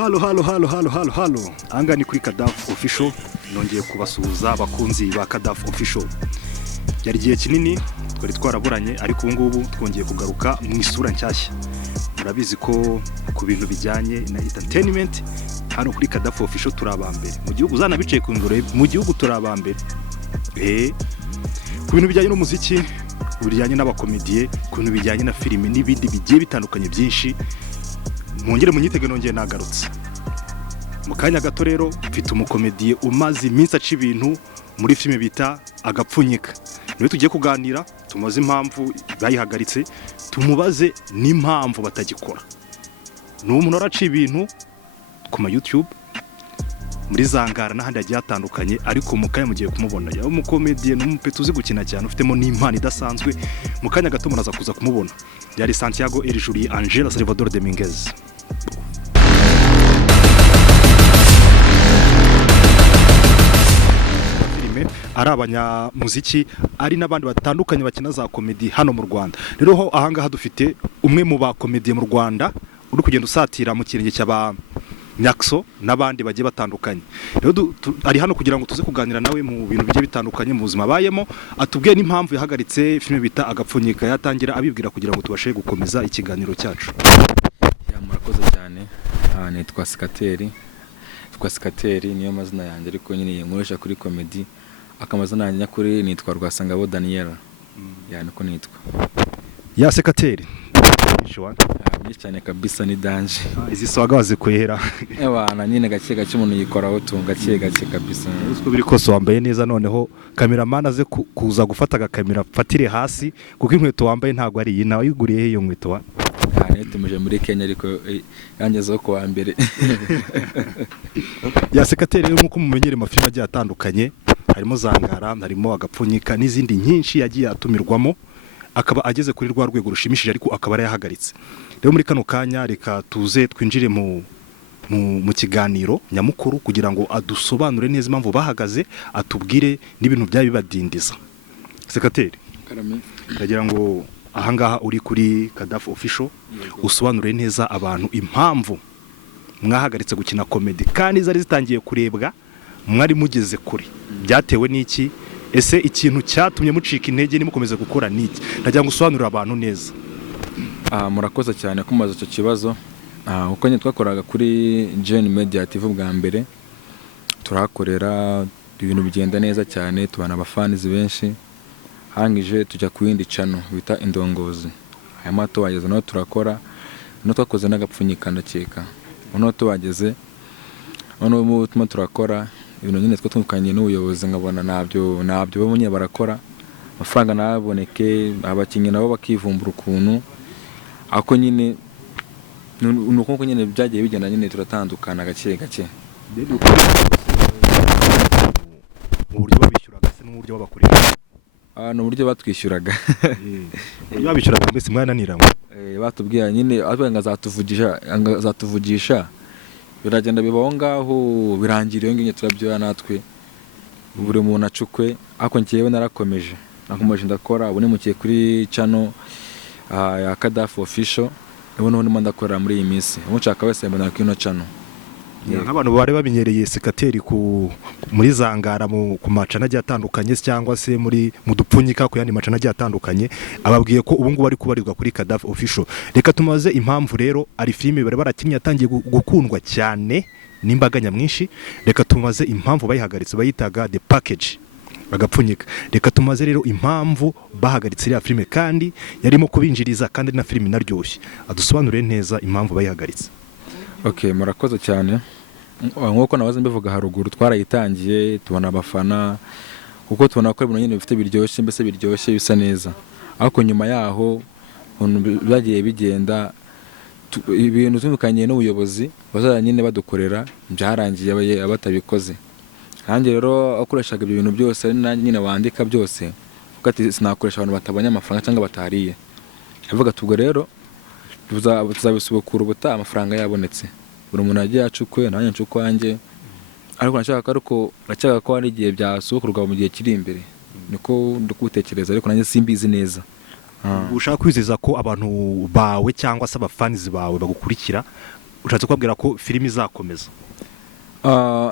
Halo. Anga ni kuri Kadafu Official, nongeye kubasuhuza abakunzi ba Kadafu Official. Yari gihe kinini twari twaraburanye, ariko ubu ngubu twongeye kugaruka mu isura nshyashya. Murabizi ko ku bintu bijyanye na entertainment hano kuri Kadafu Official turabambere. Mu gihugu uzanabicaye ku ngoro, mu gihugu turabambere. Ku bintu bijyanye n'umuziki, bijyanye n'abakomediye, ku bintu bijyanye na filime n'ibindi bigiye bitandukanye byinshi. Mwongere munyitege nongeye nagarutse. Mu kanya gato rero mfite umukomediye umaze iminsi aca ibintu muri filime bita Agapfunyika. Niwe tugiye kuganira, tumaze impamvu bayihagaritse, tumubaze n'impamvu batagikora. Ni umuntu araca ibintu ku ma YouTube, muri Zangara n'ahandi hagiye hatandukanye, ariko mu kanya mugiye kumubona. Yawe umukomediye n'umupeti uzi gukina cyane, ufitemo n'impano idasanzwe. Mu kanya gato muraza kuza kumubona. Yari Santiago Eljuri Angela Salvador Dominguez. Ari abanyamuziki, ari n'abandi batandukanye bakina za komedi hano mu Rwanda. Rero ho ahangaha dufite umwe mu bakomediye mu Rwanda uri kugenda usatira mu kirenge cy'aba Nyakso n'abandi bagiye batandukanye. Rero ari hano kugira ngo tuze kuganira nawe mu bintu bigiye bitandukanye mu buzima bayemo, atubwiye n'impamvu yahagaritse filime bita Agapfunyika. Yatangira abibwira kugira ngo tubashe gukomeza ikiganiro cyacu. Murakoze cyane. Nitwa Sikateri niyo mazina yanjye, ariko nyine nkoresha kuri komedi. Akamazina yanjye nyakuri nitwa Rwasangabo Daniel. Niko nitwa. Ya Sikateri. Ni cyane kabisa, ni danje. Izi swaga wazikuhera. Ewana nyine gake umuntu yikoraho tunga gake kabisa. Uko biri kose wambaye neza, noneho cameraman aze kuza gufata agakamera fatire hasi, kuko inkweto wambaye ntago ari iyi. Nawe yiguriye iyo nkweto wa? Tumuje muri Kenya, ariko yangezeho ko wa mbere. Ya Sikateri, nk'uko mumenyere amafilime agiye atandukanye, harimo Zangara, harimo Agapfunyika n'izindi nyinshi yagiye atumirwamo, akaba ageze kuri rwa rwego rushimishije, ariko akaba yarahagaritse. Rero muri kano kanya reka tuze twinjire mu kiganiro nyamukuru kugira ngo adusobanure neza impamvu bahagaze, atubwire n'ibintu bya bibadindiza. Sikateri, ndagira ngo ahangaha uri kuri Kadafu Official usobanure neza abantu impamvu mwahagaritse gukina komedi, kandi zari zitangiye kurebwa, mwari mugeze kure. Byatewe n'iki? Ese ikintu cyatumye mucika intege nimukomeze gukora niki? Ndagira ngo usobanurire abantu neza. Murakoze cyane kumaza icyo kibazo. Uko nyine twakoraga kuri Gen Media TV bwa mbere, turahakorera ibintu bigenda neza cyane, tubana abafanizi benshi. Hangije tujya ku yindi channel bita Indongozi. Aya mato wageze no turakora, no twakoze n'Agapfunyika ndakeka. Ono tubageze, ono mu tuma turakora ibintu nyine twatungukanye n'ubuyobozi, nkabona nabyo bamwe barakora, amafaranga naboneke, abakinnyi nabo bakivumbura ukuntu. Ako nyine nuko nyine byagiye bigenda, nyine turatandukana gake. Uburyo babishyuraga se n'uburyo babakorera? No buryo batwishyuraga. Uburyo babishyuraga mbese mwananiramo? Batubwiye nyine atwe ngazatuvugisha biragenda bibaho ngaho, birangiriye ngiye turabyoya natwe buri muntu acukwe. Ako ngiyewe narakomeje ndakora, ubu nimukiye kuri channel ya Kadafu Official. Ubu ndimo ndakora muri iyi minsi, umushaka wese mbona kino channel. Nk'abantu bari babinyereye Sikateri muri Zangara ku macana agiye atandukanye, cyangwa se mu Dupfunyika ku yandi macana agiye atandukanye, ababwiye ko ubu ngubu ari kubarizwa kuri Kadafu Official. Reka tumaze impamvu rero, ari filime bari barakinnye yatangiye gukundwa cyane n'imbaga nyamwinshi. Reka tumaze impamvu bayihagaritse, bayitaga The Package Agapfunyika. Reka tumaze rero impamvu bahagaritse iriya filime, kandi yarimo kubinjiriza, kandi na filime naryoshye. Adusobanurire neza impamvu bayihagaritse. Okay, murakoze cyane. Nk'uko nabaze mbivuga haruguru, twarayitangiye tubona abafana, kuko tubona ko ibintu nyine bifite biryoshye bisa neza. Ariko nyuma yaho byagiye bigenda, ibintu tumukanye n'ubuyobozi bazara nyine badukorera, byarangiye batabikoze. Nanjye rero akoreshaga ibyo bintu byose, nanjye nyine wandika byose, kuko ati sinakoresha abantu batabanye amafaranga cyangwa batariye. Avuga tubwo rero tuzabisubukura ubutaha amafaranga yabonetse, buri muntu yagiye acukwe, nanjye ncukwanjye. Ariko nashaka ko hari igihe byasubukurwa mu gihe kiri imbere, niko ndikutekereza, ariko nanjye simbizi neza. Ushaka kwizeza ko abantu bawe cyangwa se abafanizi bawe bagukurikira ushatse kubabwira ko filime izakomeza?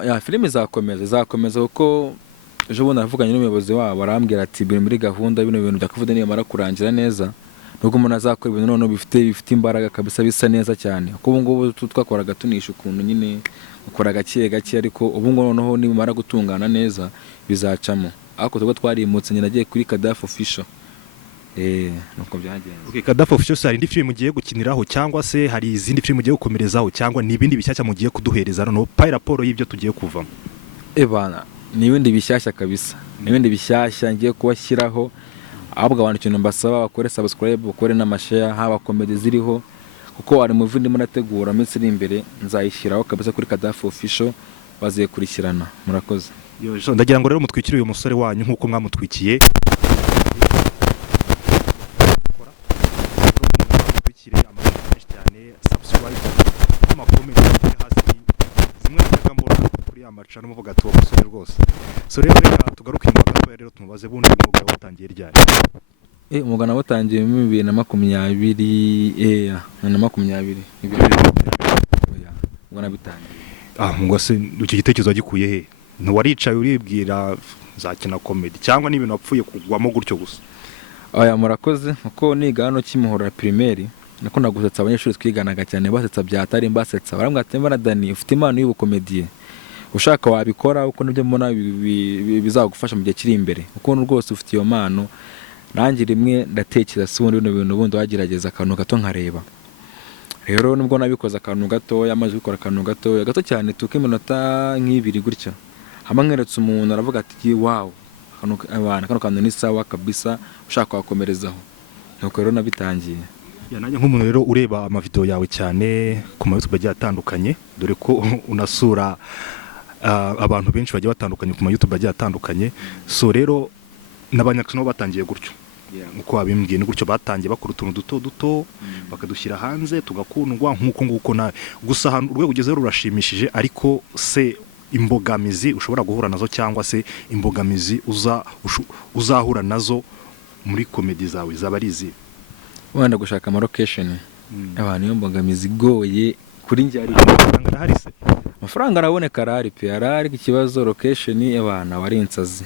Ya filime izakomeza kuko ejo bundi navuganye n'umuyobozi wabo arambwira ati biri muri gahunda bino bintu byakavuga nibamara kurangira neza nubwo umuntu azakora ibintu noneho bifite imbaraga kabisa bisa neza cyane kuko ubu ngubu twakoraga tunisha ukuntu nyine ukora gake ariko ubu ngubu noneho nibamara gutungana neza bizacamo ariko tubwo twarimutse nyine nagiye kuri Kadafi Official nuko byagenze. Okay, Kadafi Official hari indi filime mugiye gukiniraho cyangwa se hari izindi filime mugiye gukomerezaho cyangwa ni ibindi bishyashya mugiye kuduhereza no pa raporo y'ibyo tugiye kuvamo? Bana ni ibindi bishyashya kabisa, ni ibindi bishyashya ngiye kubashyiraho ahubwo abantu ikintu mbasaba bakore subscribe bakore n'amashare haba comedy ziriho kuko ari mu vindi murategura minsi iri imbere nzayishyiraho kabisa kuri Kadafi Official bazekurikirana. Murakoze. Ndagira ngo rero mutwikire uyu musore wanyu nkuko mwamutwikiye amaca n'umuvuga ati umusore rwose. So rero reka tugaruke mu gato rero tumubaze bundi umugabo watangiye ryari? Umugabo nabatangiye mu 2020 ubwo nabitangiye. Ngo se icyo gitekerezo gikuye he? Ntiwaricaye uribwira zakina comedy cyangwa n'ibintu wapfuye kugwamo gutyo gusa? Murakoze kuko niga hano Kimuhora primaire nakunda gusetsa abanyeshuri twiganaga cyane basetsa byatari mbasetsa barambwa ati mbona Dani ufite impano y'ubukomediye ushaka wabikora uko nibyo mbona bizagufasha mu gihe kiri imbere uko rwose ufite iyo mpano nanjye rimwe ndatekereza si ubundi bintu bundi wagerageza akantu gato nkareba rero nubwo nabikoze akantu gato yamaze gukora akantu gato cyane tuke iminota nk'ibiri gutya amanyeretse umuntu aravuga ati wow kano kantu ni sawa kabisa ushaka wakomerezaho nuko rero nabitangiye. Nanjye nk'umuntu rero ureba amavideo yawe cyane ku YouTube agiye atandukanye dore ko unasura abantu benshi bagiye batandukanye ku YouTube agiye atandukanye so rero n'abanyakino batangiye gutyo uko wabimbwiye ni gutyo batangiye bakora utuntu duto bakadushyira hanze tugakundwa nk'uko nawe gusa ahantu urwego ugeze rurashimishije ariko se imbogamizi ushobora guhura nazo cyangwa se imbogamizi uzahura nazo muri komedi zawe zaba ari izi? Wenda gushaka ama location abantu iyo mbogamizi igoye kuri njye ari amafaranga araboneka arari pe arari ikibazo location abantu bari insazi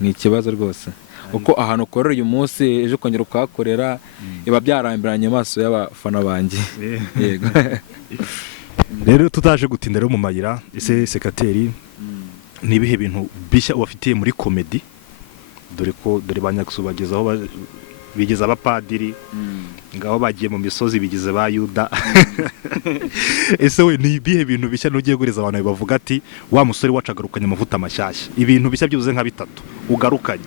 ni ikibazo rwose uko ahantu ukorera uyu munsi ejo kongera ukakorera iba byarambiranye amaso y'abafana banjye. Yego rero tutaje gutinda rero mu mayira ese Sekateri nibihe bintu bishya ubafitiye muri comedy dore banyaksubagezaho bigeze abapadiri ngaho bagiye mu misozi bigize ba Yuda ese we ni bihe bintu bishya nugiye gureza abantu bavuga ati wa musore wacagarukanye amavuta mashyashya ibintu bishya byuze nka bitatu ugarukanye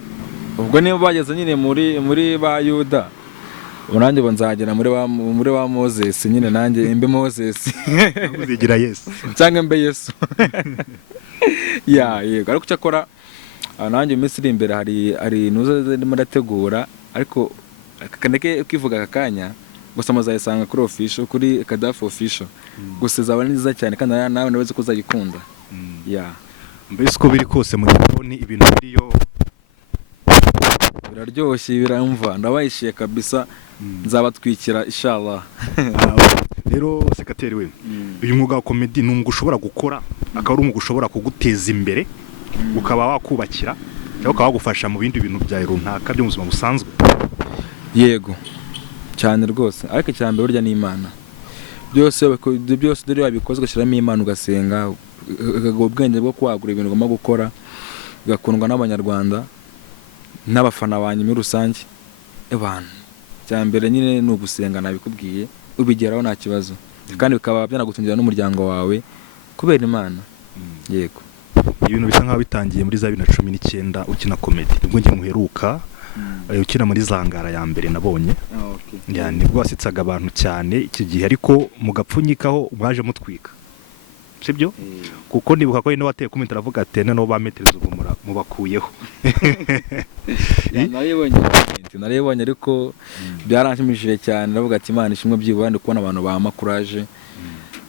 ubwo niba bageze nyine muri ba Yuda uranjye bonzagera muri wa Moses nyine nanjye imbe Moses uzigira Yesu cyangwa mbe Yesu yego ariko cyakora nanjye iminsi imbere hari nuzo ndimo ndategura ariko kaneke ukivuga akanya gusa muzayisanga kuri Kadafi Official gusa zaba nziza cyane kandi nawe nabaze ko uzayikunda. Mbese uko biri kose mu gikoni ibintu biriyo biraryoshye biramva ndabayishiye kabisa nzabatwikira inshallah. Rero Sekateri we uyu mwuga wa comedy numwe ushobora gukora akaba ari umwuga ushobora kuguteza imbere ukaba wakubakira cyangwa ukaba wagufasha mu bindi bintu bya runaka byo mu buzima busanzwe? Yego cyane rwose ariko cyambere burya ni Imana byose dore wabikoze ugashyiramo Imana ugasenga ubwenge bwo kwagura ibintu ugomba gukora bigakundwa n'abanyarwanda n'abafana banyu muri rusange abantu cyambere nyine ni ugusenga nabikubwiye ubigeraho nta kibazo kandi bikaba byanagutungira n'umuryango wawe kubera Imana. Yego ibintu bisa nkaho bitangiye muri za 2019 ukina comedy nibwo ngiye muheruka ukina muri Zangara ya mbere nabonye nibwo wasitsaga abantu cyane iki gihe ariko mugapfunyikaho mwaje mutwika sibyo kuko nibuka ko ino wateye comment aravuga ati no bametereza ubumura mubakuyeho naribonye ariko byaranshimishije cyane aravuga ati Imana ishimwe byibande kubona abantu bama courage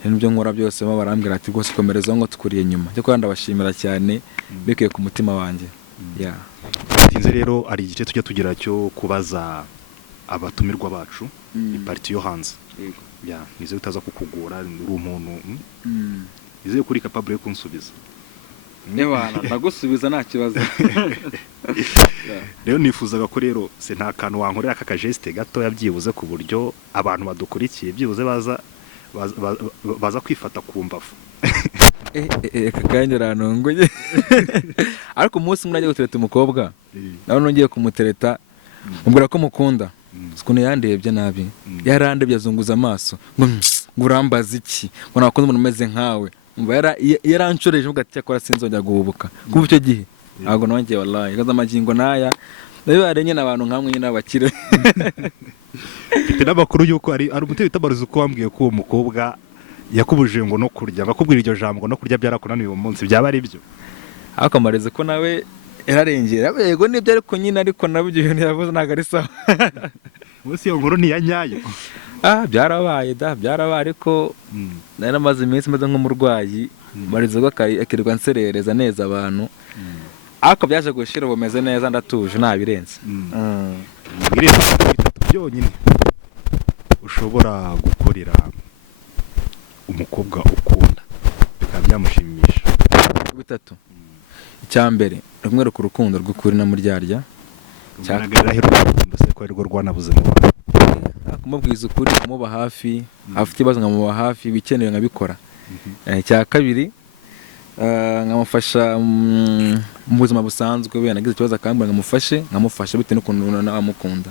n'ibyo nkora byose barambwira ati rwose komereza ngo tukuriye nyuma cyo kandi abashimira cyane bikuye ku mutima wanjye. Tinze rero ari igice tujya tugira cyo kubaza abatumirwa bacu iparti yo hanze yego ya nizeye utaza kukugora uri umuntu nizeye kuri capable yo kunsubiza nebana ndagusubiza nta kibazo. rero nifuzaga ko rero se nta kantu wankorera aka geste gato yabyibuze ku buryo abantu badukurikiye byibuze baza kwifata ku mbavu. kakanya ranongoye ariko umunsi umwe nagiye gutereta umukobwa nawe nongeye kumutereta mbwira ko mukunda ukuntu yandebye nabi yarandebye azunguza amaso ngo urambaza iki ngo nakunda umuntu umeze nkawe yarancoreje mvuga ati cyakora sinzongera guhubuka kuva icyo gihe ntabwo nongeye wallahi kaza amagingo naya nayo arenye n'abantu nkamwe nyine abakire. Mfite n'amakuru yuko ari umutwe bitabaruza uko wambwiye ko uwo mukobwa yakubujije ngo no kurya akubwira iryo jambo ngo no kurya byarakunaniye uwo munsi byaba ari byo ariko amareze ko nawe yararengera yego nibyo ariko nyine ariko nabyo ibintu yavuze ntabwo ari sawa. munsi iyo nkuru ni ya nyayo. byarabaye ariko nari namaze iminsi meze nk'umurwayi marize ko akirirwa nserereza neza abantu ariko byaje gushira bumeze neza ndatuje nabirenze. byonyine ushobora gukorera umukobwa ukunda bikaba byamushimisha. bitatu icyambere rumwereka urukundo rw'ukuri na muryarya cyagaragara urukundo se ko rwo rwanabuze mu bantu kumubwiza ukuri kumuba hafi afite ibibazo nkamuba hafi bikenewe nkabikora. Icya kabiri nkamufasha mu buzima busanzwe we nagize ikibazo akambwira nkamufasha bitewe n'ukuntu namukunda.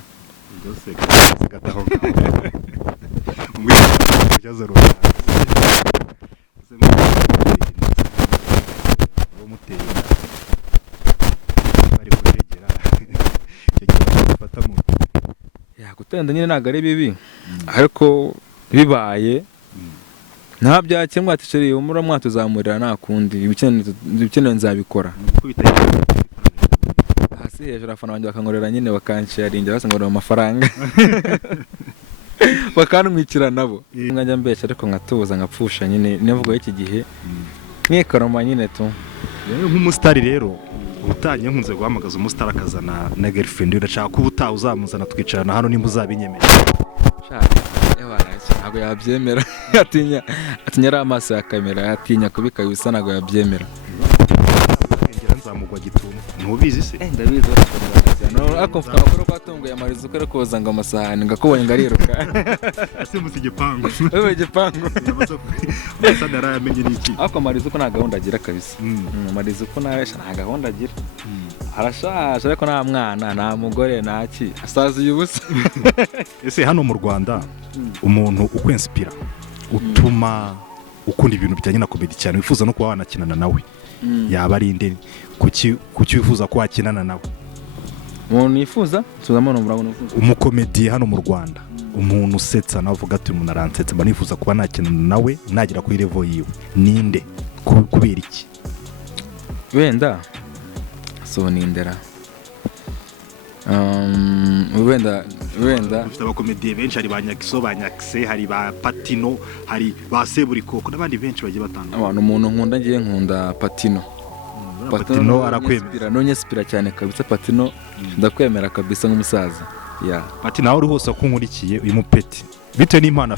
gutenda nyine ntabwo ari bibi ariko bibaye nta byakemwa ati sheri umura mwatuzamurira nta kundi ibikenewe nzabikora. hasi hejuru afana banjye bakankorera nyine bakansharinga basangura amafaranga bakanumwikira nabo nkajya mbeshya ariko nkatuza nkapfusha nyine nivuga iki gihe mwikaroma nyine tu nk'umusitari rero utanye nkunze guhamagaza umusitari akazana na girlfriend urashaka ko ubutaha uzamuzana twicarana hano nimba uzabinyemera. ntabwo yabyemera atinya ari amaso ya kamera atinya kubika bisa ntabwo yabyemera. nzamugwa gitumo ntubizi se ndabizi ariko mfite amakuru ko atunguye amarizo uko ari koza ngo amasahani ngakubonye ngariruka asimutse igipangu wewe igipangu basa naramenye n'iki ariko amarizo uko nta gahunda agira kabisa. amarizo uko nta gahunda agira arashaje ariko nta mwana nta mugore ntaki asaziye ubusa. ese hano mu Rwanda umuntu ukwinspira utuma ukunda ibintu bijyanye na comedy cyane wifuza no kuba wanakinana nawe yaba ari inde kuki wifuza ko wakinana nawe? umuntu yifuza tuzamo n'umurabona umukomedi hano mu Rwanda umuntu usetsa nawe uvuga ati umuntu aransetsa mba nifuza kuba nakinana nawe nagira kuri level yiwe ninde kubera iki? wenda so nindera wenda ufite abakomediye benshi hari ba Nyakiso ba Nyakise hari ba Patino hari ba Seburikoko n'abandi benshi bagiye batandukanye. abantu umuntu nkunda ngiye nkunda Patino arakwemera nonyespira cyane kabisa Patino ndakwemera kabisa nk'umusaza ya Patino aho uri hose akunkurikiye uyu mupeti bitewe n'impano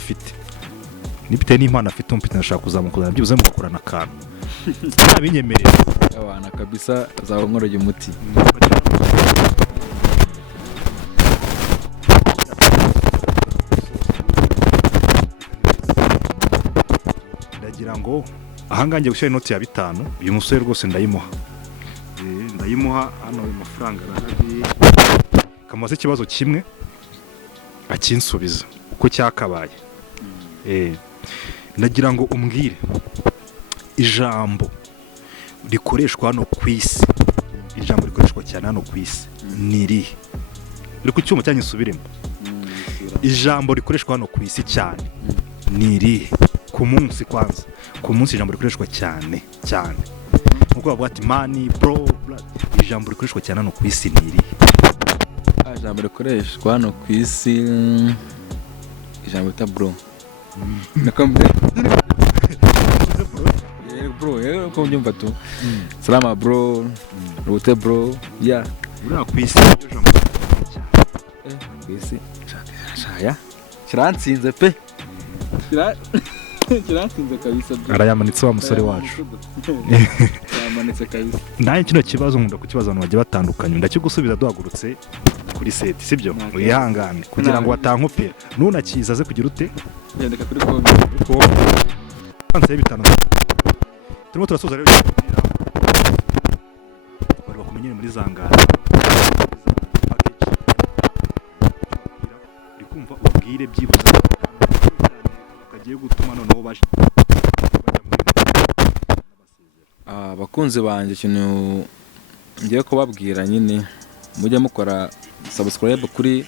afite umupeti nashaka kuzamukura byibuze mugakorana akantu nabinyemerera abana kabisa zawe nkoroye umuti. ndagira ngo ahangange gushyira inoti ya 5 uyu musore rwose ndayimuha hano ayo mafaranga arahari kamubaze ikibazo kimwe akinsubiza uko cyakabaye. ndagira ngo umbwire ijambo rikoreshwa hano ku isi cyane hano ku isi ni irihe? uri ku cyuma cyanyu subiremo. ijambo rikoreshwa hano ku isi cyane ni irihe? ku munsi ijambo rikoreshwa cyane nkuko bavuga ati money bro ijambo rikoreshwa cyane hano ku isi ni irihe? ijambo rikoreshwa hano ku isi ijambo bita bro nakambe bro ko mbyumva tu salama bro rute bro ya uri ku isi iryo jambo ku isi shaya kiransinze pe kiransinze kabisa. arayamanitse wa musore wacu. Yamanitse kabisa. Nanjye kino kibazo nkunda kukibaza abantu bagiye batandukanye, ndakigusubiza duhagurutse kuri seti, sibyo? Uyihangane kugira ngo watankupira nunakiza aze kugira ute Gendeka kuri konti. Kanse bitanu. Turimo turasoza rero bari bakumenyere muri zangara uri kumva ubwire byibuze ukagiye gutuma noneho baje abakunzi banjye ikintu ngiye kubabwira nyine mujye mukora subscribe kuri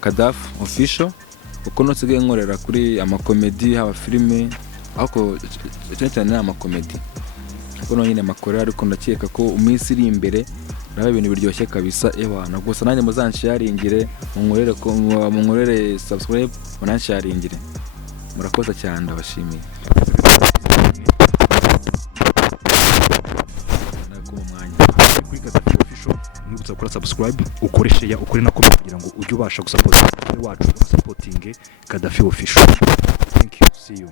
Kadafi official kuko nosigaye nkorera kuri amakomedi haba filime ariko cyane amakomedi kuko nyine makorera ariko ndakeka ko umunsi iri imbere nawe ibintu biryoshye kabisa ewana gusa nanjye muzansharingire munkorere subscribe munansharingire murakoze cyane ndabashimiye kuri Kadafi official nibutsa gukora subscribe ukore share ukore na comment kugira ngo ujye ubasha gusupportinga wacu supporting Kadafi official. Thank you, see you.